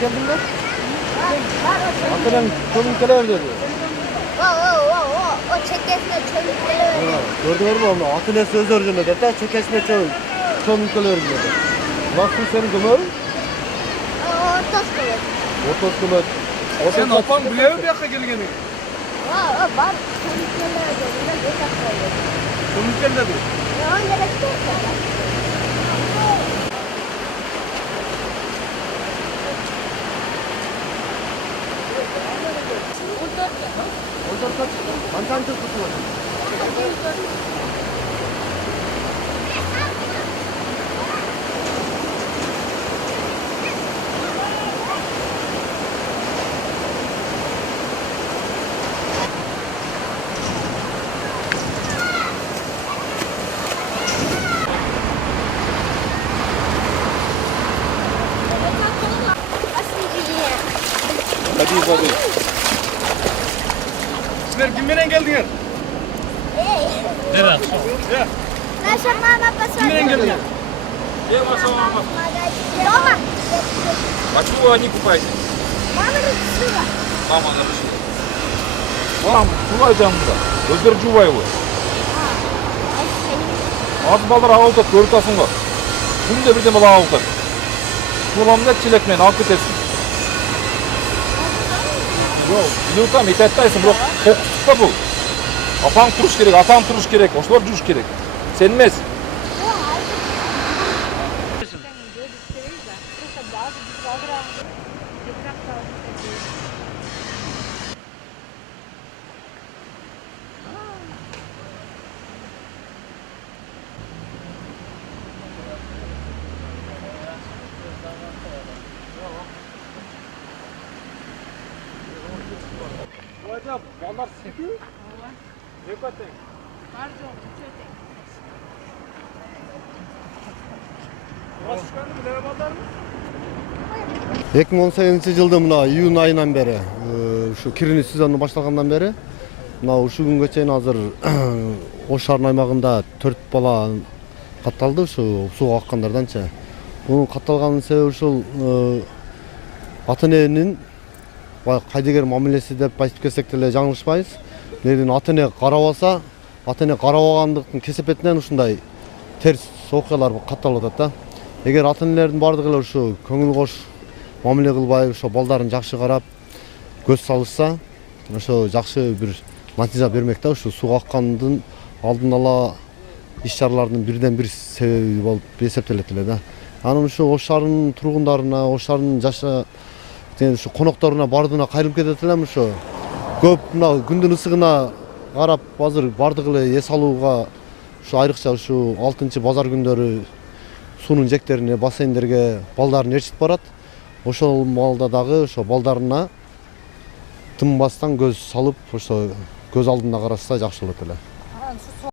geldinler? Atanem çölünkeler dedi. O çekesine çölünkeler dedi. Gördünüz mü onu? Atene söz örgünü dedi. Çekesine çölünkeler dedi. Nasıl senin gömür? Ortas kılıç. Ortos kılıç. Sen apam buraya mı bir yakka gelgeni? Var çölünkeler dedi. Çölünken dedi. O gerek yok. Hangi tutulur? Hadi. Sizler kimden geldiniz? Nereye? Ya, Наша мама посмотрела. kimden geldiniz? Где ваша мама? Дома. А чего вы не купаете? Мама решила. Мама разрешила. Мам, жувай жанында. Өздері жувай ғой. Az балдар ауылда көріп тасын ғой. Күнде бірден бала ауылда. Суламда челекмен алып кетесің. Жоқ, билеутам ит айтпайсың, бірақ қоқыстықта бұл. Апаң тұрыш керек, осылар жуыш керек. Сен емес. Балдар секүү? Екі тең. Бар жоқ, үчөө тең. Басышқанды біле балдармы? 2018-жылдың мына июнь айынан бері, ушу кирини сезону башталгандан бері, мына ушу күнгө чейин азыр Ош шаарынын аймагында 4 бала катталды, ушу сууга аккандарданчы. Бунун катталганын себеби ушул ата-эненин кайдыгер мамилеси деп айтып кетсек деле жаңылышпайбыз. Лерин ата-эне карабаса, ата-эне карабагандыктын кесепетинен ушундай терс окуялар катталып атат да. Эгер ата-энелердин бардыгы эле ушу көңүл кош мамиле кылбай, ошо балдарын жакшы карап, көз салышса, ошо жакшы бир натыйжа бермек да. Ушу сууга аккандын алдын ала иш-чаралардын бирден бир себеби болуп эсептелет эле да. Анан ушу Ош шаарынын тургундарына, Ош шаарынын жаша ушу конокторуна бардыгына кайрылып кетет элем. Ушу көп мына күндүн ысыгына карап азыр бардыгы эле эс алууга, ушу айрыкча ушу 6-базар күндөрү суунун жектерине, бассейндерге балдарын ээрчитип барат. Ошол маалда дагы ошо балдарына тынбастан көз салып, ошо көз алдында караса жакшы болот эле.